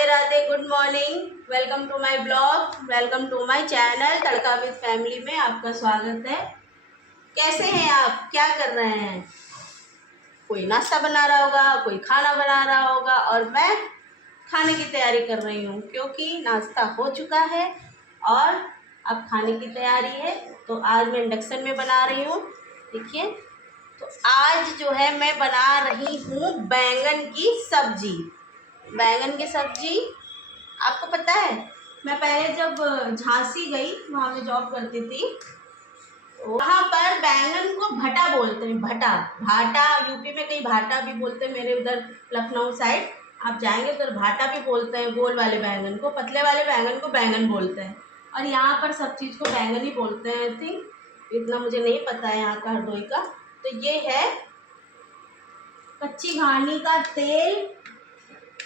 Radhe Radhe, good morning. Welcome to my blog, welcome to my channel Tadka with family में आपका स्वागत है। कैसे हैं आप, क्या कर रहे हैं? कोई नाश्ता बना रहा होगा, कोई खाना बना रहा होगा, और मैं खाने की तैयारी कर रही हूँ क्योंकि नाश्ता हो चुका है और अब खाने की तैयारी है। तो आज मैं इंडक्शन में बना रही हूँ। देखिए, तो आज जो है मैं बना रही हूँ बैंगन की सब्जी। बैंगन की सब्जी, आपको पता है मैं पहले जब झांसी गई, वहाँ मैं जॉब करती थी, वहाँ पर बैंगन को भटा बोलते हैं। भटा, भाटा, यूपी में कहीं भाटा भी बोलते हैं, मेरे उधर लखनऊ साइड आप जाएंगे तो भाटा भी बोलते हैं। गोल वाले बैंगन को, पतले वाले बैंगन को बैंगन बोलते हैं, और यहाँ पर सब चीज़ को बैंगन ही बोलते हैं। आई थिंक, इतना मुझे नहीं पता है यहाँ का हरदोई का। तो ये है कच्ची घानी का तेल,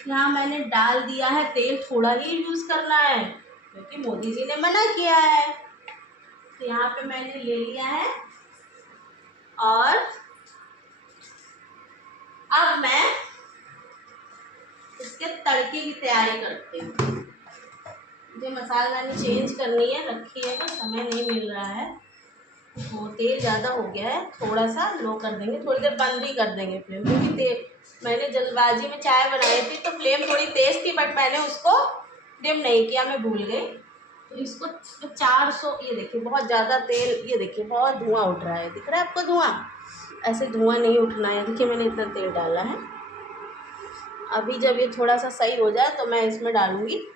यहाँ मैंने डाल दिया है। तेल थोड़ा ही यूज़ करना है क्योंकि मोदी जी ने मना किया है। तो यहाँ पे मैंने ले लिया है और अब मैं इसके तड़के की तैयारी करती हूँ। मुझे मसालेदानी चेंज करनी है, रखी है, बस समय नहीं मिल रहा है। वो तेल ज़्यादा हो गया है, थोड़ा सा लो कर देंगे, थोड़ी देर बंद भी कर देंगे फ्लेम, क्योंकि तेल मैंने जल्दबाजी में चाय बनाई थी तो फ्लेम थोड़ी तेज़ थी, बट मैंने उसको डिम नहीं किया, मैं भूल गई। तो इसको 400, ये देखिए बहुत ज़्यादा तेल, ये देखिए बहुत धुआं उठ रहा है, दिख रहा है आपको धुआं? ऐसे धुआं नहीं उठना है। देखिए मैंने इतना तेल डाला है। अभी जब ये थोड़ा सा सही हो जाए तो मैं इसमें डालूँगी।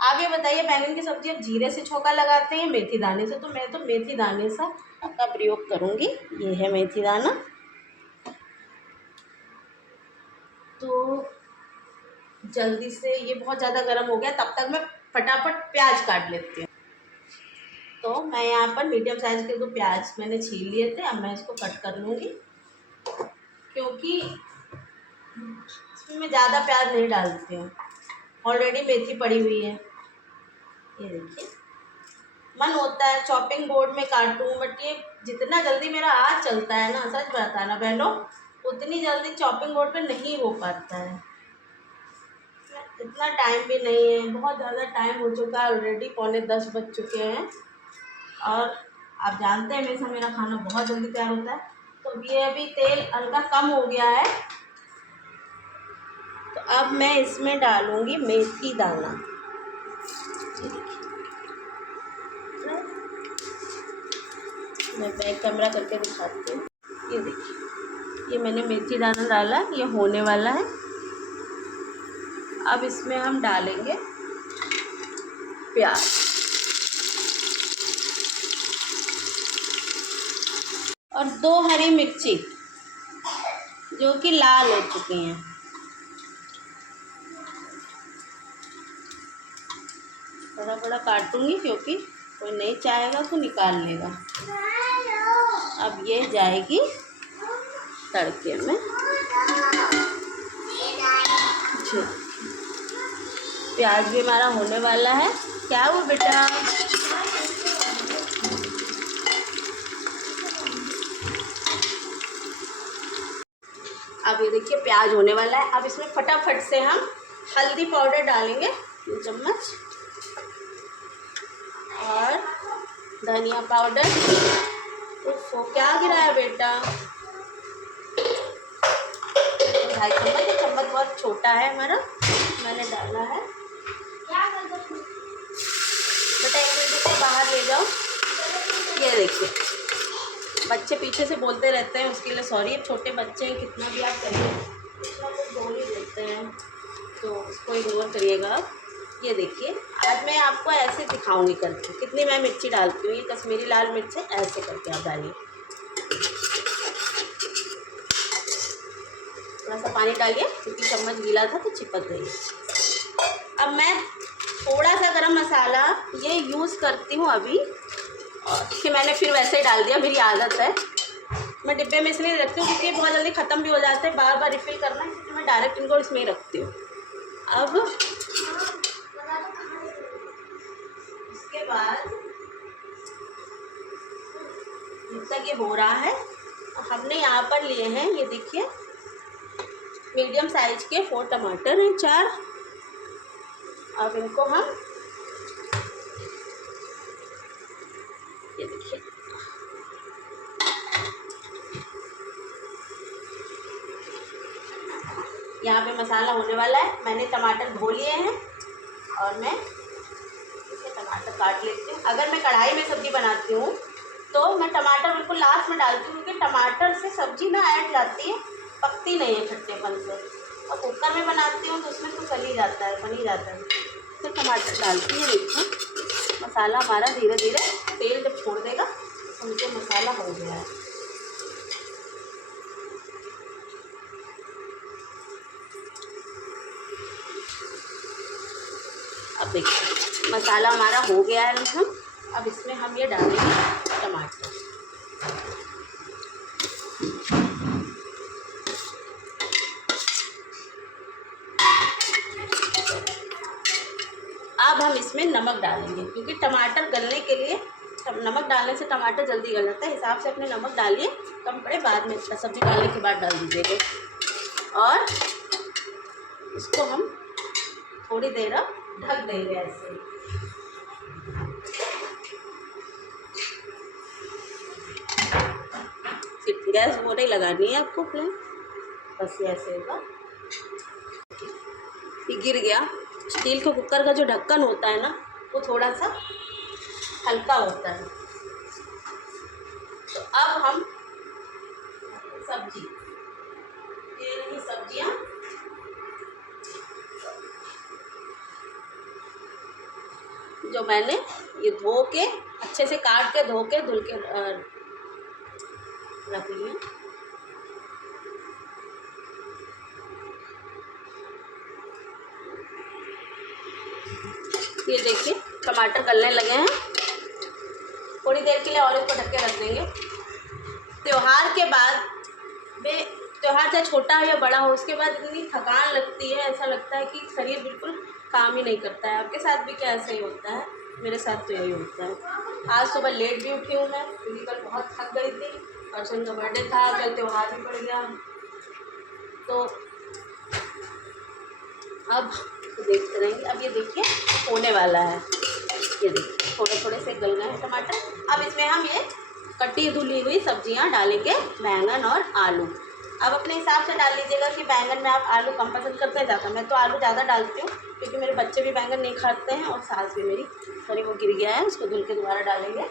आप ये बताइए, बैंगन की सब्ज़ी आप जीरे से छौंका लगाते हैं, मेथी दाने से? तो मैं तो मेथी दाने सा का प्रयोग करूँगी। ये है मेथी दाना। तो जल्दी से, ये बहुत ज़्यादा गर्म हो गया, तब तक मैं फटाफट प्याज काट लेती हूँ। तो मैं यहाँ पर मीडियम साइज़ के 2 प्याज मैंने छील लिए थे, अब मैं इसको कट कर लूँगी क्योंकि इसमें मैं ज़्यादा प्याज नहीं डालती हूँ, ऑलरेडी मेथी पड़ी हुई है। ये देखिए, मन होता है चॉपिंग बोर्ड में काटूं, बट ये जितना जल्दी मेरा हाथ चलता है ना, सच बताना बहनों, उतनी जल्दी चॉपिंग बोर्ड पे नहीं हो पाता है। इतना टाइम भी नहीं है, बहुत ज़्यादा टाइम हो चुका है, ऑलरेडी 9:45 बज चुके हैं। और आप जानते हैं हमेशा मेरा खाना बहुत जल्दी तैयार होता है। तो ये अभी तेल हल्का कम हो गया है, तो अब मैं इसमें डालूँगी मेथी दाना। मैं बैक कैमरा करके दिखाती हूँ। ये देखिए, ये मैंने मेथी दाना डाला, ये होने वाला है। अब इसमें हम डालेंगे प्याज और 2 हरी मिर्ची जो कि लाल हो चुकी हैं। थोड़ा थोड़ा काटूंगी क्योंकि कोई नहीं चाहेगा तो निकाल लेगा। अब ये जाएगी तड़के में। प्याज भी हमारा होने वाला है। क्या हुआ बेटा? अब ये देखिए प्याज होने वाला है। अब इसमें फटाफट से हम हल्दी पाउडर डालेंगे 2 चम्मच, और धनिया पाउडर। तो क्या गिरा है बेटा? 2.5 चम्मच। ये चम्मच बहुत छोटा है हमारा, मैंने डाला है। बेटा 1 मिनट से बाहर ले जाओ। ये देखिए, बच्चे पीछे से बोलते रहते हैं, उसके लिए सॉरी। अब छोटे बच्चे हैं, कितना भी आप करिए इतना तो बोल ही देते हैं, तो उसको इग्नोर करिएगा आप। ये देखिए, आज मैं आपको ऐसे दिखाऊंगी करके कितनी मैं मिर्ची डालती हूँ। ये कश्मीरी लाल मिर्च है, ऐसे करके आप डालिए। थोड़ा सा पानी डालिए क्योंकि चम्मच गीला था तो चिपक गई। अब मैं थोड़ा सा गरम मसाला ये यूज़ करती हूँ अभी, और कि मैंने फिर वैसे ही डाल दिया, मेरी आदत है। मैं डिब्बे में इसलिए रखती हूँ क्योंकि बहुत जल्दी ख़त्म भी हो जाते हैं, बार बार रिफ़िल करना है, क्योंकि मैं डायरेक्ट इनको इसमें ही रखती हूँ। अब उसके बाद जब तक ये हो रहा है, हमने यहाँ पर लिए हैं, ये देखिए मीडियम साइज के 4 टमाटर हैं, 4, अब इनको हम, ये देखिए, यहाँ पे मसाला होने वाला है। मैंने टमाटर धो लिए हैं और मैं इसे टमाटर काट लेती हूँ। अगर मैं कढ़ाई में सब्ज़ी बनाती हूँ तो मैं टमाटर बिल्कुल लास्ट में डालती हूँ, क्योंकि टमाटर से सब्ज़ी ना ऐड जाती है, पकती नहीं है खट्टेपन से। और कुकर में बनाती हूँ तो उसमें तो चल ही जाता है, बन ही जाता है। फिर टमाटर डालती हूँ। देखिए मसाला हमारा धीरे धीरे तेल जब छोड़ देगा तो मुझे मसाला हो गया है। अब देखिए मसाला हमारा हो गया है हम। अब इसमें हम ये डालेंगे टमाटर। अब हम इसमें नमक डालेंगे, क्योंकि टमाटर गलने के लिए नमक डालने से टमाटर जल्दी गल जाता है। हिसाब से अपने नमक डालिए, कम पड़े बाद में सब्ज़ी डालने के बाद डाल दीजिएगा। और इसको हम थोड़ी देर अब ढक देंगे ऐसे। गैस वो नहीं लगानी है आपको फ्लेम, बस ऐसे होगा। ये गिर गया। स्टील के कुकर का जो ढक्कन होता है ना, वो थोड़ा सा हल्का होता है। तो अब हम सब्जी, ये रही सब्जियाँ, जो मैंने ये धो के अच्छे से काट के धो के धुल के रख ली है। ये देखिए टमाटर गलने लगे हैं। थोड़ी देर के लिए और इसको ढक के रख देंगे। त्योहार के बाद त्योहार चाहे छोटा हो या बड़ा हो, उसके बाद इतनी थकान लगती है, ऐसा लगता है कि शरीर बिल्कुल काम ही नहीं करता है। आपके साथ भी क्या ऐसा ही होता है? मेरे साथ तो यही होता है। आज सुबह लेट भी उठी हूँ मैं, क्योंकि कल बहुत थक गई थी। परसों का बर्थडे था, कल त्योहार भी पड़ गया। तो अब देखते रहेंगे। अब ये देखिए होने वाला है। ये देखिए थोड़े थोड़े से गल गए हैं टमाटर। अब इसमें हम ये कटी धुली हुई सब्जियां डालेंगे, बैंगन और आलू। अब अपने हिसाब से डाल लीजिएगा कि बैंगन में आप आलू कम पसंद करते हैं ज़्यादा। मैं तो आलू ज़्यादा डालती हूँ, क्योंकि मेरे बच्चे भी बैंगन नहीं खाते हैं और सास भी मेरी। सॉरी वो गिर गया है, उसको धुल के दोबारा डालेंगे।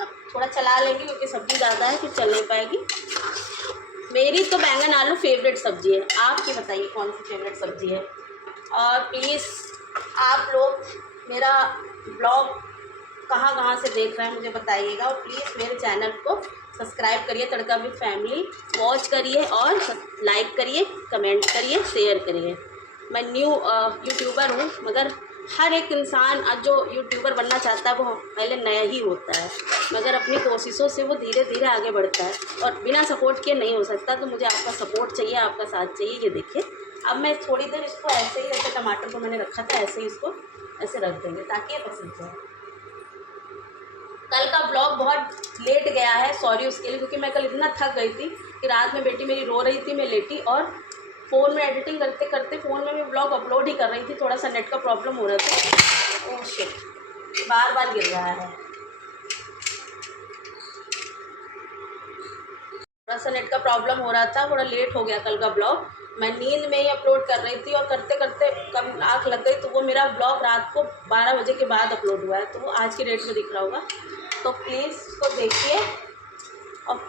अब थोड़ा चला लेंगे, क्योंकि सब्ज़ी ज़्यादा है फिर चल नहीं पाएगी। मेरी तो बैंगन आलू फेवरेट सब्ज़ी है। आपकी बताइए कौन सी फेवरेट सब्ज़ी है? और प्लीज़ आप लोग मेरा ब्लॉग कहाँ से देख रहे हैं मुझे बताइएगा। और प्लीज़ मेरे चैनल को सब्सक्राइब करिए, तड़का विद फैमिली वॉच करिए और लाइक करिए, कमेंट करिए, शेयर करिए। मैं न्यू यूट्यूबर हूँ, मगर हर एक इंसान आज जो यूट्यूबर बनना चाहता है वो पहले नया ही होता है, मगर अपनी कोशिशों से वो धीरे धीरे आगे बढ़ता है। और बिना सपोर्ट के नहीं हो सकता। तो मुझे आपका सपोर्ट चाहिए, आपका साथ चाहिए। ये देखिए अब मैं थोड़ी देर इसको ऐसे ही, जैसे टमाटर को मैंने रखा था ऐसे ही इसको ऐसे रख देंगे, ताकि ये पसंद जाए। कल का ब्लॉग बहुत लेट गया है, सॉरी उसके लिए, क्योंकि मैं कल इतना थक गई थी कि रात में बेटी मेरी रो रही थी, मैं लेटी और फ़ोन में एडिटिंग करते करते फ़ोन में मैं ब्लॉग अपलोड ही कर रही थी। थोड़ा सा नेट का प्रॉब्लम हो रहा था। ओह शिट, बार बार गिर रहा है। थोड़ा सा नेट का प्रॉब्लम हो रहा था, थोड़ा लेट हो गया कल का ब्लॉग। मैं नींद में ही अपलोड कर रही थी और करते करते कब आँख लग गई, तो वो मेरा ब्लॉग रात को 12 बजे के बाद अपलोड हुआ है। तो वो आज की डेट में दिख रहा होगा। तो प्लीज़ उसको देखिए और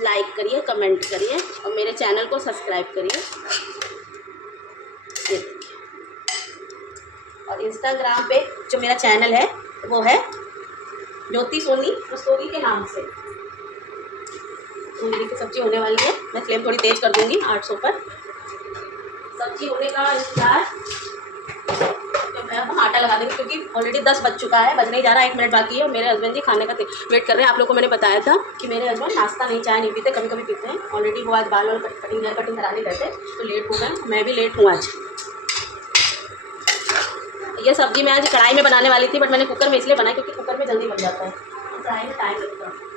लाइक करिए, कमेंट करिए और मेरे चैनल को सब्सक्राइब करिए। और इंस्टाग्राम पे जो मेरा चैनल है वो है ज्योति सोनी रसोई के नाम से। तो मेरी की सब्ज़ी होने वाली है। मैं फ्लेम थोड़ी तेज़ कर दूँगी 800 पर। सब्ज़ी होने का इंतजार, तो मैं अब आटा लगा देंगे, क्योंकि ऑलरेडी 10 बज चुका है, बजने ही जा रहा है, 1 मिनट बाकी है। और मेरे हस्बैंड जी खाने का वेट कर रहे हैं। आप लोग को मैंने बताया था कि मेरे हस्बैंड नाश्ता नहीं, चाय नहीं पीते, कभी कभी पीते हैं। ऑलरेडी वो आज बाल वाल कटिंग हेयर कटिंग कराने गए थे, तो लेट हो गए। मैं भी लेट हूँ आज। ये सब्ज़ी मैं आज कढ़ाई में बनाने वाली थी, बट मैंने कुकर में इसलिए बनाई क्योंकि कुकर में जल्दी बन जाता है, कढ़ाई में टाइम लगता है।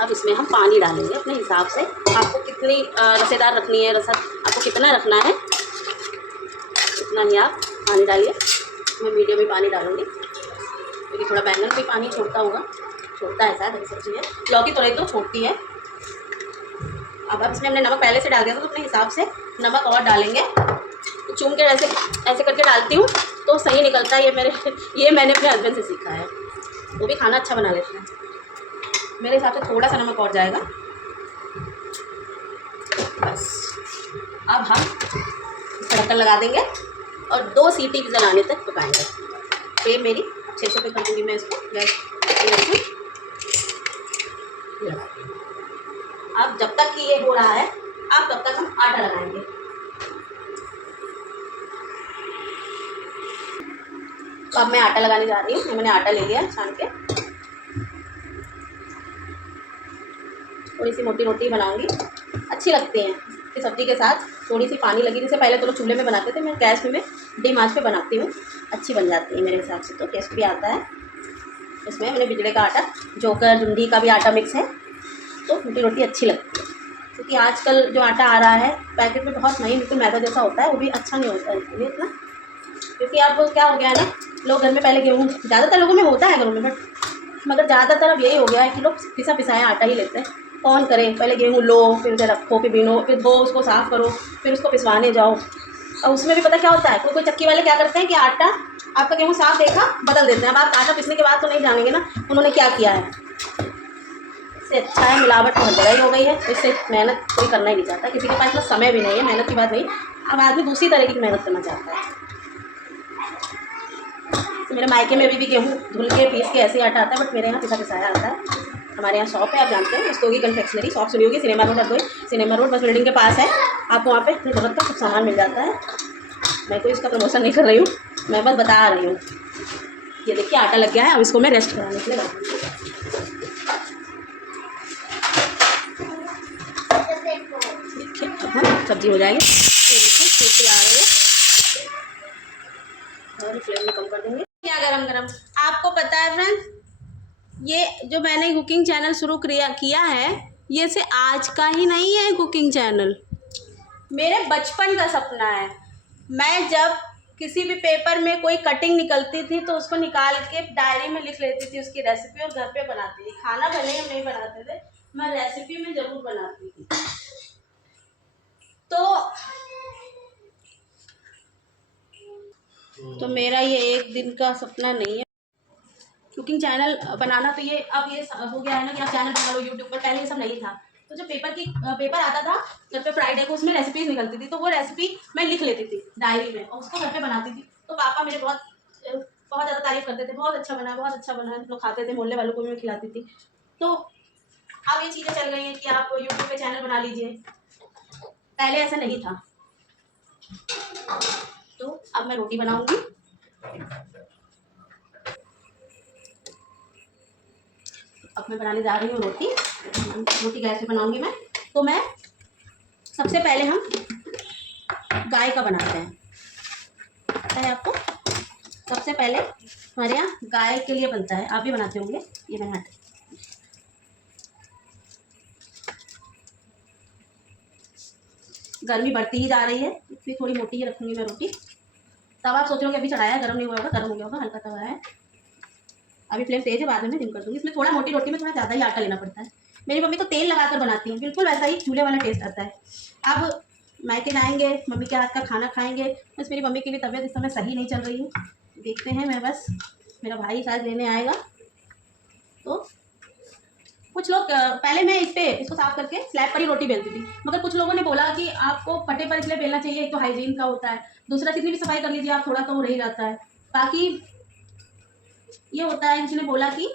अब इसमें हम पानी डालेंगे अपने हिसाब से। आपको कितनी रसेदार रखनी है, रसा आपको कितना रखना है उतना ही आप पानी डालिए। मैं मीडियम में पानी डालूँगी क्योंकि थोड़ा बैंगन भी पानी छोड़ता होगा, छोड़ता है शायद, हरी सब्जी है। लौकी थोड़ी तो छोड़ती है। अब इसमें हमने नमक पहले से डाल दिया था तो अपने हिसाब से नमक और डालेंगे। तो चूम के ऐसे ऐसे करके डालती हूँ तो सही निकलता है। ये मैंने अपने हस्बैंड से सीखा है, वो भी खाना अच्छा बना लेते हैं। मेरे हिसाब से थोड़ा सा नमक और जाएगा बस। अब हम ढक्कन लगा देंगे और 2 सीटी जलाने तक पकाएंगे। फ्लेम मेरी 600 पे कर दूँगी मैं इसको गैस। अब जब तक कि ये हो रहा है अब तब तक हम आटा लगाएंगे। तो अब मैं आटा लगाने जा रही हूँ। मैंने आटा ले लिया छान के। थोड़ी सी मोटी रोटी बनाऊंगी, अच्छी लगती हैं इस सब्ज़ी के साथ। थोड़ी सी पानी लगी, जैसे पहले तो लोग चूल्हे में बनाते थे, मैं गैस में धीमी आंच पे बनाती हूँ, अच्छी बन जाती है मेरे हिसाब से। तो टेस्ट भी आता है। इसमें मैंने बिजड़े का आटा, जोकर जुंडी का भी आटा मिक्स है, तो मोटी रोटी अच्छी लगती है। क्योंकि आजकल जो आटा आ रहा है पैकेट में बहुत नहीं, बिल्कुल मैदा जैसा होता है, वो भी अच्छा नहीं होता है इसलिए इतना। क्योंकि अब क्या हो गया है ना, लोग घर में पहले गेहूँ, ज़्यादातर लोगों में होता है घरों में, मगर ज़्यादातर अब यही हो गया है कि लोग पिसा पिसाया आटा ही लेते हैं। कौन करे, पहले गेहूँ लो, फिर उसे रखो, फिर बीनो, फिर धो, उसको साफ़ करो, फिर उसको पिसवाने जाओ। और उसमें भी पता क्या होता है, कोई कोई चक्की वाले क्या करते हैं कि आटा आपका गेहूँ साफ देखा बदल देते हैं। अब आप आटा पिसने के बाद तो नहीं जानेंगे ना उन्होंने क्या किया है। इससे अच्छा है, मिलावट तो हर जगह ही हो गई है, तो इससे मेहनत कोई करना ही नहीं चाहता। किसी के पास इतना समय भी नहीं है, मेहनत की बात नहीं, अब आदमी दूसरी तरीके की मेहनत करना चाहता है। तो मेरे मायके में भी गेहूँ धुल के पीस के ऐसे ही आटा आता है, बट मेरे यहाँ पिसा पिसाया आता है। हमारे यहाँ शॉप है, आप जानते हैं, रस्तोगी कन्फेक्शनरी शॉप सुनी होगी, cinema road Hardoi, cinema road bus building के पास है। आपको वहाँ पे अपनी ज़रूरत का सब सामान मिल जाता है। मैं कोई इसका प्रमोशन नहीं कर रही हूँ, मैं बस बता रही हूँ। ये देखिए आटा लग गया है, अब इसको मैं रेस्ट कराने के लिए रखूँगी। देखिए अब सब्जी हो जाएगी। देखिए आ रही है और फ्लेम में कम कर देंगे। क्या गरम गरम। आपको पता है फ्रेंड्स, ये जो मैंने कुकिंग चैनल शुरू किया है, ये से आज का ही नहीं है। कुकिंग चैनल मेरे बचपन का सपना है। मैं जब किसी भी पेपर में कोई कटिंग निकलती थी तो उसको निकाल के डायरी में लिख लेती थी उसकी रेसिपी, और घर पे बनाती थी। खाना भले हम नहीं बनाते थे, मैं रेसिपी में ज़रूर बनाती थी। तो मेरा ये एक दिन का सपना नहीं है कुकिंग चैनल बनाना। तो ये अब ये हो गया है ना कि आप चैनल बना लो यूट्यूब पर। पहले ये सब नहीं था। तो जो पेपर आता था घर पे फ्राइडे को, उसमें रेसिपीज निकलती थी, तो वो रेसिपी मैं लिख लेती थी डायरी में और उसको घर पे बनाती थी। तो पापा मेरे बहुत बहुत ज़्यादा तारीफ करते थे, बहुत अच्छा बना, बहुत अच्छा बना। लोग खाते थे, मोहल्ले वालों को भी मैं खिलाती थी। तो अब ये चीज़ें चल गई हैं कि आप यूट्यूब पे चैनल बना लीजिए, पहले ऐसा नहीं था। तो अब मैं रोटी बनाऊंगी। अब मैं बनाने जा रही हूँ रोटी गैस पे बनाऊंगी मैं। तो मैं सबसे पहले हम गाय का बनाते हैं, पता है आपको। सबसे पहले हमारे यहाँ गाय के लिए बनता है, आप भी बनाते होंगे। ये मैंने आटा, गर्मी बढ़ती ही जा रही है, इसलिए थोड़ी मोटी ही रखूँगी मैं रोटी। तवा आप सोच रहे हो कि अभी चढ़ाया गर्म नहीं हुआ होगा, गर्म हो गया होगा, हल्का तवा है। अभी फ्लेम तेज है, बाद में डिम कर दूँगी। इसमें थोड़ा मोटी रोटी में थोड़ा ज़्यादा ही आटा लेना पड़ता है। मेरी मम्मी तो तेल लगाकर बनाती हैं, बिल्कुल वैसा ही चूल्हे वाला टेस्ट आता है। अब मायके जाएंगे, मम्मी के हाथ का खाना खाएंगे। बस मेरी मम्मी की भी तबीयत इस समय सही नहीं चल रही है, देखते हैं। मैं बस, मेरा भाई शायद लेने आएगा। तो कुछ लोग पहले मैं इसको साफ करके स्लैब पर ही रोटी बेलती थी, मगर कुछ लोगों ने बोला कि आपको फटे पर इसलिए बेलना चाहिए, एक तो हाइजीन का होता है, दूसरा कितनी भी सफाई कर लीजिए आप, थोड़ा तो वो रह जाता है। बाकी ये होता है, किसी ने बोला कि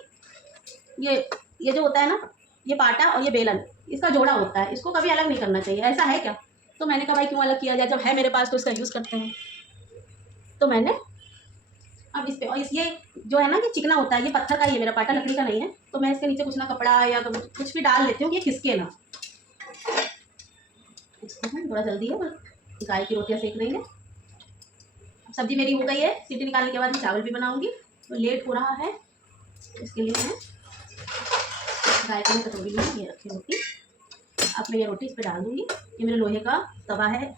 ये जो होता है ना, ये पाटा और ये बेलन, इसका जोड़ा होता है, इसको कभी अलग नहीं करना चाहिए। ऐसा है क्या? तो मैंने कहा भाई क्यों अलग किया जाए, जब है मेरे पास तो इसका यूज़ करते हैं। तो मैंने अब इस पे, और ये जो है ना कि चिकना होता है, ये पत्थर का ही है मेरा पाटा, लकड़ी का नहीं है। तो मैं इसके नीचे कुछ ना कपड़ा या कुछ भी डाल लेती हूँ कि ये खिसके ना। थोड़ा जल्दी है, पर गाय की रोटियाँ सेक देंगे। सब्जी मेरी हो गई है, सीटी निकालने के बाद मैं चावल भी बनाऊंगी। तो लेट हो रहा है, इसके लिए मैं फ्राई करने कटोरी में ये रखी रोटी। अब मैं ये रोटी इस पर डाल दूँगी। ये मेरे लोहे का तवा है।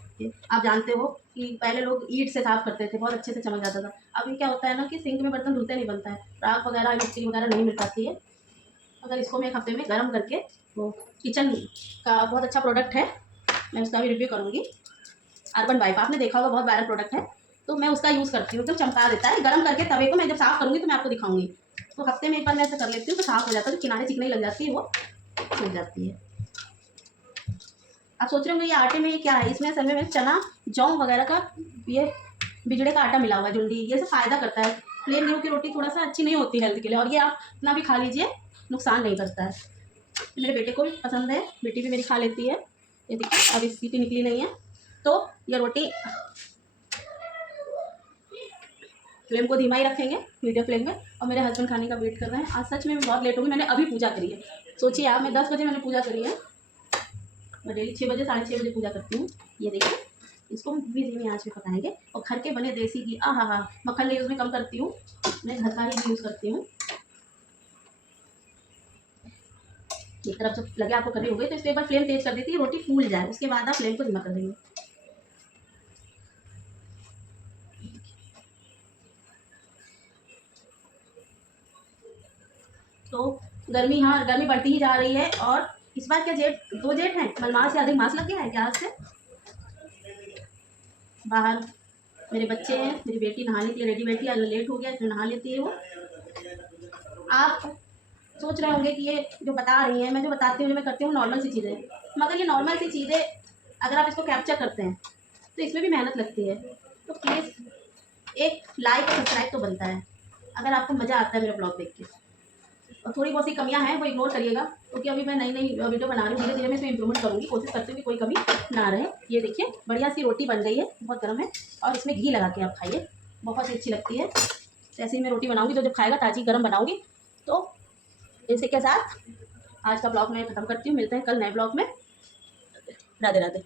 आप जानते हो कि पहले लोग ईंट से साफ़ करते थे, बहुत अच्छे से चमक जाता था। अभी क्या होता है ना कि सिंक में बर्तन धुलते नहीं बनता है, राख वगैरह मिट्टी वगैरह नहीं मिल पाती है। अगर इसको मैं 1 हफ्ते में गर्म करके, वो किचन का बहुत अच्छा प्रोडक्ट है, मैं उसका भी रिव्यू करूँगी। अर्बन वाइप आपने देखा होगा, बहुत वायरल प्रोडक्ट है, तो मैं उसका यूज़ करती हूँ। एकदम चमका देता है। गर्म करके तवे को मैं जब साफ़ करूँगी तो मैं आपको दिखाऊँगी। तो हफ्ते में एक बार मैं ऐसा कर लेती हूँ तो साफ़ हो जाता है, जो किनारे चिकनाई लग जाती है वो सूख जाती है। आप सोच रहे होंगे ये आटे में ये क्या है? इसमें असल में चना, जौ वगैरह का ये बिजड़े का आटा मिला हुआ है, जुंडी। ये सब फ़ायदा करता है। प्लेन गेहूँ की रोटी थोड़ा सा अच्छी नहीं होती हेल्थ के लिए, और ये आप ना भी खा लीजिए, नुकसान नहीं करता है। मेरे बेटे को भी पसंद है, बेटी भी मेरी खा लेती है। ये देखिए अब इसकी सीटी निकली नहीं है, तो ये रोटी फ्लेम को धीमा ही रखेंगे, मीडियम फ्लेम में। और मेरे हस्बैंड खाने का वेट कर रहे हैं। आज सच में बहुत लेट हो गई, मैंने अभी पूजा करी है। सोचिए आप, मैं 10 बजे मैंने पूजा करी है। मैं डेली 6 बजे, 6:30 बजे पूजा करती हूँ। ये देखिए, इसको भी धीमी आँच में पकाएंगे। और घर के बने देसी घी, हाँ, मक्खन यूज़ में कम करती हूँ, मैं घर का ही यूज़ करती हूँ। एक तरफ जब लगे आपको करी हो गई तो इसको एक बार फ्लेम तेज कर देती है, रोटी फूल जाए, उसके बाद आप फ्लेम को धीमा कर देंगे। तो गर्मी, हाँ गर्मी बढ़ती ही जा रही है। और इस बार क्या जेठ 2 जेठ हैं, मलमास से अधिक मास लग गया है क्या आज से? बाहर मेरे बच्चे हैं, मेरी बेटी नहाने के लिए रेडी बैठी है, आज लेट हो गया तो नहा लेती है वो। आप सोच रहे होंगे कि ये जो बता रही हैं, मैं जो बताती हूँ, जो मैं करती हूँ नॉर्मल सी चीज़ें, मगर ये नॉर्मल सी चीज़ें अगर आप इसको कैप्चर करते हैं तो इसमें भी मेहनत लगती है। तो प्लीज़ एक लाइक और सब्सक्राइब तो बनता है, अगर आपको मज़ा आता है मेरा ब्लॉग देख के। और थोड़ी बहुत सी कमियां हैं वो इग्नोर करिएगा, क्योंकि अभी मैं नई वीडियो बना रही हूँ। धीरे धीरे मैं इसमें इंप्रूवमेंट करूँगी, कोशिश करती हूँ कि कोई कमी ना रहे। ये देखिए बढ़िया सी रोटी बन गई है, बहुत गर्म है, और इसमें घी लगा के आप खाइए, बहुत ही अच्छी लगती है। जैसे ही मैं रोटी बनाऊँगी तो जब खाएगा ताज़ी गर्म बनाऊँगी। तो इसी के साथ आज का ब्लॉग मैं ख़त्म करती हूँ। मिलते हैं कल नए ब्लॉग में। राधे राधे।